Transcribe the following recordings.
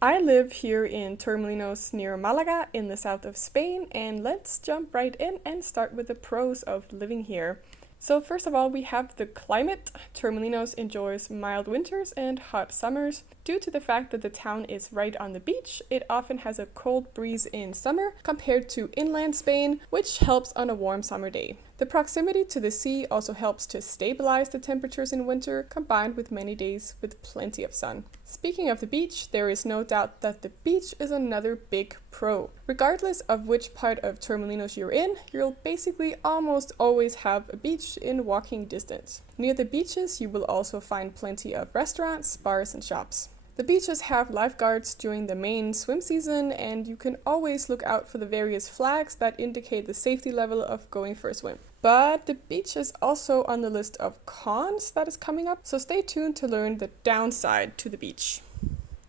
I live here in Torremolinos near Malaga in the south of Spain, and let's jump right in and start with the pros of living here. So, first of all, we have the climate. Torremolinos enjoys mild winters and hot summers. Due to the fact that the town is right on the beach, it often has a cold breeze in summer compared to inland Spain, which helps on a warm summer day. The proximity to the sea also helps to stabilize the temperatures in winter, combined with many days with plenty of sun. Speaking of the beach, there is no doubt that the beach is another big pro. Regardless of which part of Torremolinos you're in, you'll basically almost always have a beach in walking distance. Near the beaches, you will also find plenty of restaurants, bars, and shops. The beaches have lifeguards during the main swim season, and you can always look out for the various flags that indicate the safety level of going for a swim. But the beach is also on the list of cons that is coming up, so stay tuned to learn the downside to the beach.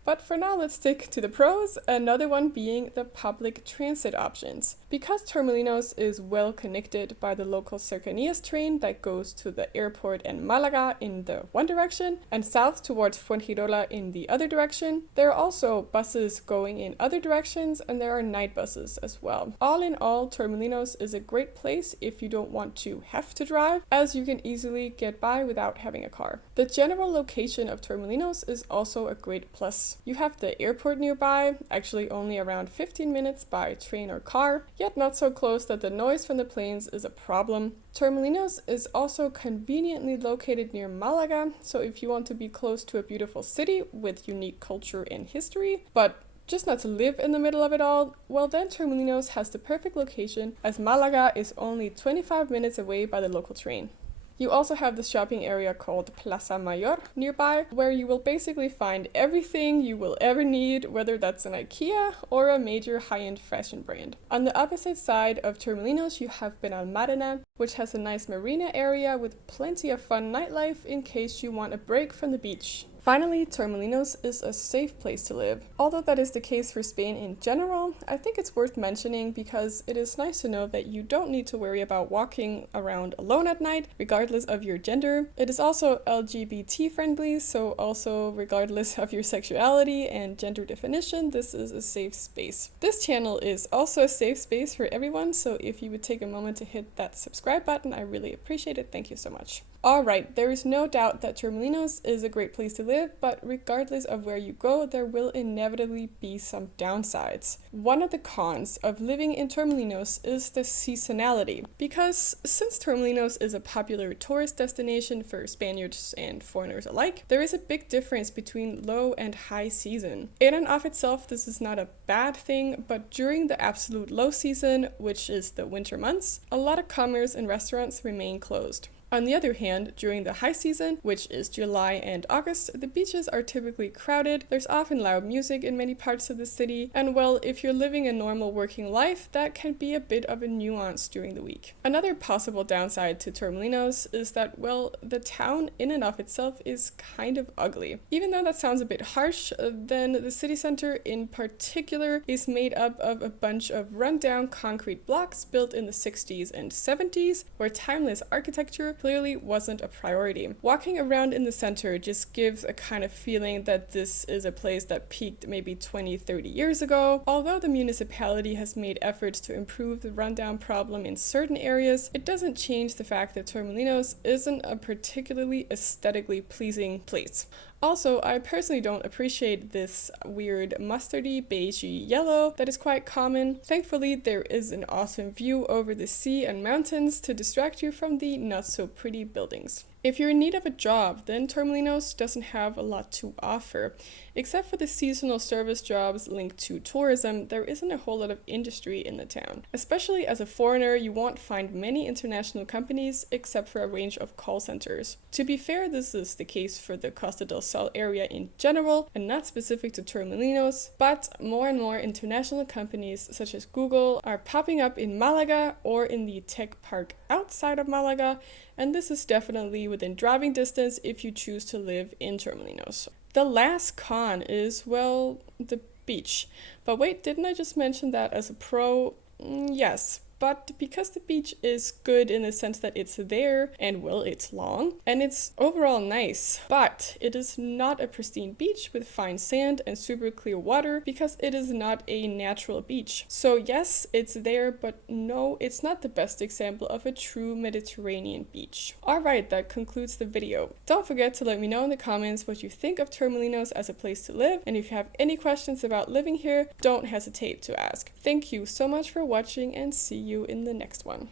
But for now, let's stick to the pros, another one being the public transit options. Because Torremolinos is well connected by the local Cercanías train that goes to the airport and Malaga in the one direction and south towards Fuengirola in the other direction, there are also buses going in other directions, and there are night buses as well. All in all, Torremolinos is a great place if you don't want to have to drive, as you can easily get by without having a car. The general location of Torremolinos is also a great plus. You have the airport nearby, actually only around 15 minutes by train or car, yet not so close that the noise from the planes is a problem. Torremolinos is also conveniently located near Malaga, so if you want to be close to a beautiful city with unique culture and history, but just not to live in the middle of it all, well then Torremolinos has the perfect location, as Malaga is only 25 minutes away by the local train. You also have the shopping area called Plaza Mayor nearby, where you will basically find everything you will ever need, whether that's an IKEA or a major high-end fashion brand. On the opposite side of Torremolinos, you have Benalmádena, which has a nice marina area with plenty of fun nightlife in case you want a break from the beach. Finally, Torremolinos is a safe place to live. Although that is the case for Spain in general, I think it's worth mentioning because it is nice to know that you don't need to worry about walking around alone at night, regardless of your gender. It is also LGBT friendly, so also regardless of your sexuality and gender definition, this is a safe space. This channel is also a safe space for everyone, so if you would take a moment to hit that subscribe button, I really appreciate it. Thank you so much. Alright, there is no doubt that Torremolinos is a great place to live, but regardless of where you go, there will inevitably be some downsides. One of the cons of living in Torremolinos is the seasonality, because since Torremolinos is a popular tourist destination for Spaniards and foreigners alike, there is a big difference between low and high season. In and of itself, this is not a bad thing, but during the absolute low season, which is the winter months, a lot of commerce and restaurants remain closed. On the other hand, during the high season, which is July and August, the beaches are typically crowded, there's often loud music in many parts of the city, and well, if you're living a normal working life, that can be a bit of a nuance during the week. Another possible downside to Torremolinos is that, well, the town in and of itself is kind of ugly. Even though that sounds a bit harsh, then the city center in particular is made up of a bunch of rundown concrete blocks built in the 60s and 70s, where timeless architecture clearly wasn't a priority. Walking around in the center just gives a kind of feeling that this is a place that peaked maybe 20-30 years ago. Although the municipality has made efforts to improve the rundown problem in certain areas, it doesn't change the fact that Torremolinos isn't a particularly aesthetically pleasing place. Also, I personally don't appreciate this weird mustardy beigey yellow that is quite common. Thankfully, there is an awesome view over the sea and mountains to distract you from the not so pretty buildings. If you're in need of a job, then Torremolinos doesn't have a lot to offer. Except for the seasonal service jobs linked to tourism, there isn't a whole lot of industry in the town. Especially as a foreigner, you won't find many international companies except for a range of call centers. To be fair, this is the case for the Costa del Sol area in general and not specific to Torremolinos, but more and more international companies such as Google are popping up in Malaga or in the tech park outside of Malaga, and this is definitely within driving distance if you choose to live in Torremolinos. The last con is, well, the beach. But wait, didn't I just mention that as a pro? Yes, but because the beach is good in the sense that it's there and well, it's long and it's overall nice, but it is not a pristine beach with fine sand and super clear water because it is not a natural beach. So yes, it's there, but no, it's not the best example of a true Mediterranean beach. Alright, that concludes the video. Don't forget to let me know in the comments what you think of Torremolinos as a place to live, and if you have any questions about living here, don't hesitate to ask. Thank you so much for watching and see you in the next one.